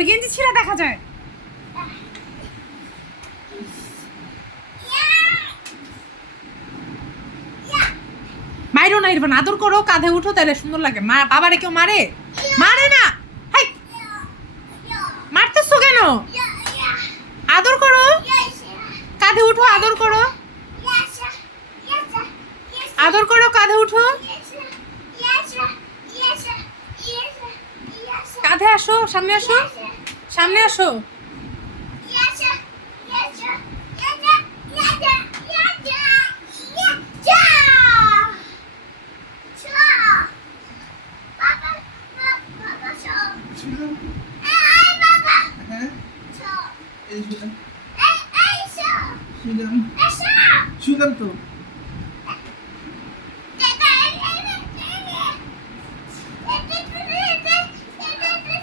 আমার গেঞ্জি ছিঁড়া দেখা যায়। মাইরো না, ইরফান আদর করো, কাঁধে উঠো, তাহলে সুন্দর লাগে। মা বাবারে কেউ মারে? মারে না। হাই, মারতেছো কেন? আদর করো, কাঁধে উঠো, আদর করো, আদর করো, কাঁধে উঠো, কাঁধে আসো, সামনে আসো, সামনে আসো। শুনলাম তো।